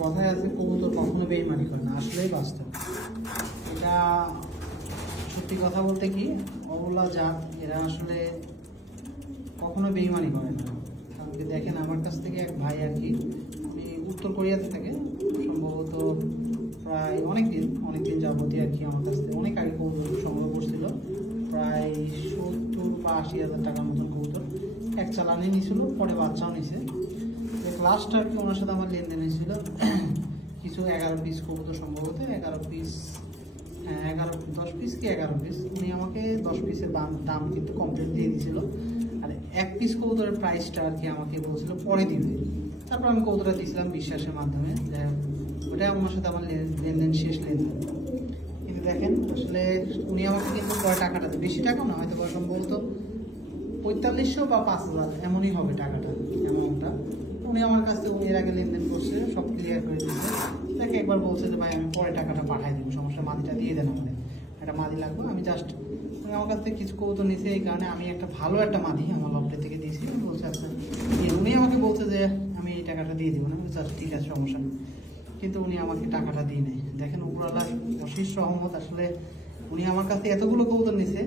কথায় আছে কবুতর কখনো বেইমানি করে না, আসলেই বাস্তব। এটা সত্যি কথা বলতে কি, অবলা জাত এরা আসলে কখনো বেইমানি করে না। কারণ কি দেখেন, আমার কাছ থেকে এক ভাই আর কি, উনি উত্তর কোরিয়াতে থাকে, সম্ভবত প্রায় অনেকদিন যাবতীয় আর কি আমার কাছ থেকে অনেক আগে কবুতর সংগ্রহ করছিল। প্রায় 70 বা 80,000 টাকার মতন কবুতর এক চালানে নিয়েছিল, পরে বাচ্চাও নিছে। লাস্ট আর কি ওনার সাথে আমার লেনদেন হয়েছিল কিছু 11 পিস কবুতর, সম্ভবত 11 পিস, হ্যাঁ 10 পিস কি 11 পিস। উনি আমাকে 10 পিসের দাম কিন্তু কমপ্লিট দিয়ে দিয়েছিল, আর এক পিস কবুতরের প্রাইসটা আর কি আমাকে বলছিল পরে দিবে। তারপর আমি কবুতরটা দিয়েছিলাম বিশ্বাসের মাধ্যমে, যাই হোক ওটা ওনার সাথে আমার লেনদেন শেষ লেনদেন। কিন্তু দেখেন আসলে উনি আমাকে কিন্তু পরে টাকাটা, বেশি টাকা না, হয়তো সম্ভবত 4500 বা 5000 এমনই হবে টাকাটা, অ্যামাউন্টটা। উনি আমার কাছ থেকে এর আগে লেনদেন করছে, সব ক্লিয়ার করে দিচ্ছে। তাকে একবার বলছে যে ভাই আমি পরে টাকাটা পাঠাই দেবো, সমস্যা, মাদিটা দিয়ে দেন আমাদের, একটা মাদি লাগবে। আমি জাস্ট আমার কাছ থেকে কিছু কবুতর নিয়েছে, এই কারণে আমি একটা ভালো একটা মাদি আমার লফটের থেকে দিয়েছি। বলছে আচ্ছা, উনি আমাকে বলছে যে আমি এই টাকাটা দিয়ে দিব না, বলছে আচ্ছা ঠিক আছে সমস্যা নেই। কিন্তু উনি আমাকে টাকাটা দিয়ে নেয়। দেখেন উপরওয়ালা অশেষ রহমত। আসলে উনি আমার কাছে এতগুলো কবুতর নিছে,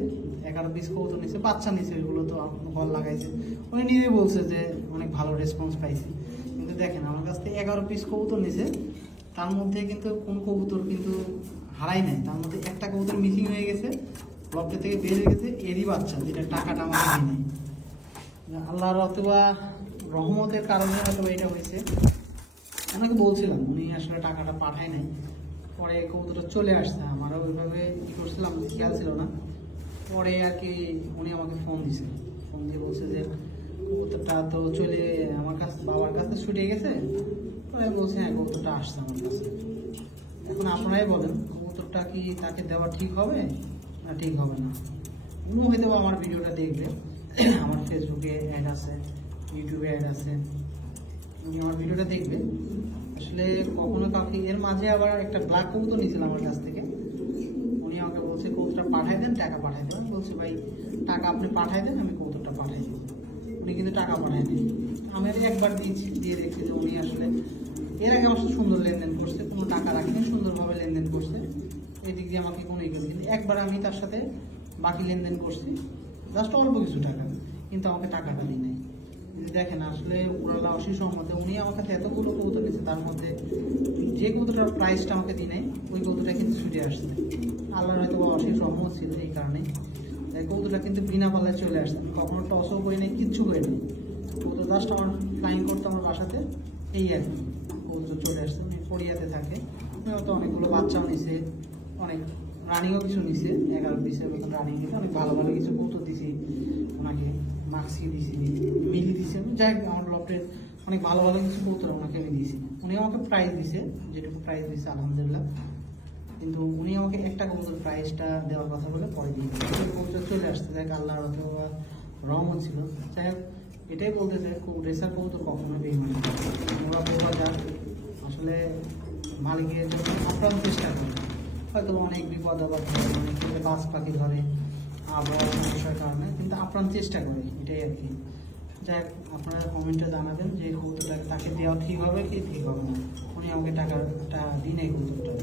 11 পিস কবুতর নিছে, বাচ্চা নিছে, ওইগুলো তো ঘর লাগাইছে। উনি নিজে বলছে যে অনেক ভালো রেসপন্স পাইছে। কিন্তু দেখেন আমার কাছ থেকে 11 পিস কবুতর নিছে, তার মধ্যে কিন্তু কোন কবুতর কিন্তু হারাই নাই। তার মধ্যে একটা কবুতর মিসিং হয়ে গেছে, লফটে থেকে বের হয়ে গেছে, এরই বাচ্চা, যেটা টাকাটা আমাকে দিয়ে নেই। আল্লাহর অথবা রহমতের কারণে হয়তো এটা হয়েছে। ওনাকে বলছিলাম, উনি আসলে টাকাটা পাঠায় নাই, পরে কবুতরটা চলে আসছে। আমারও ওইভাবে কি করছিলাম খেয়াল ছিল না। পরে আর কি উনি আমাকে ফোন দিছে, ফোন দিয়ে বলছে যে কবুতরটা তো চলে আমার কাছে, বাবার কাছে ছুটে গেছে। পরে বলছে হ্যাঁ কবুতরটা আসছে আমার কাছে। এখন আপনারাই বলেন, কবুতরটা কি তাকে দেওয়া ঠিক হবে না ঠিক হবে না? উনি হয়তো আমার ভিডিওটা দেখবে, আমার ফেসবুকে অ্যাড আছে, ইউটিউবে অ্যাড আছে, উনি আমার ভিডিওটা দেখবে। আসলে কখনো কাউকে, এর মাঝে আবার একটা ব্ল্যাক কবুতর নিয়েছিলাম আমার কাছ থেকে। উনি আমাকে বলছে কবুতরটা পাঠাই দেন, টাকা পাঠাই দেবেন। বলছে ভাই টাকা আপনি পাঠাই দেন, আমি কবুতরটা পাঠাই দেব। উনি কিন্তু টাকা পাঠায়নি। আমি একবার দিয়েছি, দিয়ে দেখছি যে উনি আসলে এর আগে আমার সুন্দর লেনদেন করছে, কোনো টাকা রাখেনি, সুন্দরভাবে লেনদেন করছে, এই দিক দিয়ে আমাকে কোনো ইয়ে। কিন্তু একবার আমি তার সাথে বাকি লেনদেন করছি, জাস্ট অল্প কিছু টাকা, কিন্তু আমাকে টাকাটা দিই নাই। দেখেন আসলে ওরা অশেষ সম্মতে, উনি আমার কাছে এতগুলো কবুতর নিচ্ছে, তার মধ্যে যে কবুতরটার প্রাইসটা আমাকে দিই নাই, ওই কবুতরটা কিন্তু ছুটে আসছে। আল্লাহর হয়তো অশেষ রহমত ছিল এই কারণে, কবুতরটা কিন্তু বিনা পাল্লায় চলে আসছে। কখনো টসও করি নাই, কিচ্ছু করি নাই, কবুতর জাস্ট আমার ফ্লাইং করতে আমার বাসাতে, এই আর কি কবুতর চলে আসছে। উনি কোরিয়াতে থাকে, উনি হয়তো অনেকগুলো বাচ্চাও নিছে, অনেক রানিংও কিছু নিছে, 11 পিসের মতন রানিং নিতে, অনেক ভালো ভালো কিছু কবুতর দিছি ওনাকে, মাক্সি দিছি, মিলি দিছি, যাই আমার লফটের অনেক ভালো ভালো কিছু কবুতর ওনাকে আমি দিয়েছি। উনি আমাকে প্রাইজ দিছে, যেটুকু প্রাইজ দিছে আলহামদুলিল্লাহ। কিন্তু উনি আমাকে একটা কবুতর প্রাইজটা দেওয়ার কথা বলে পরে দিয়ে কবুতর চলে আসতে, যাই আল্লাহর অথবা রহমত ছিল। যাই হোক এটাই বলতে চাই, রেসার কবুতর কখনো বেইমানি ওরা বোঝা যাক। আসলে মালিকের জন্য আপ্রাণ চেষ্টা করে, হয়তো অনেক বিপদ আপদ ধরে, অনেক বাজ পাখি ধরে, আবহাওয়ার সমস্যার কারণে, কিন্তু আপ্রাণ চেষ্টা করে, এটাই আর কি। যাই হোক আপনারা কমেন্টে জানাবেন যে কবুতরটা তাকে দেওয়া ঠিক হবে কি ঠিক হবে না। উনি আমাকে টাকাটা দিন এই কবুতরটা।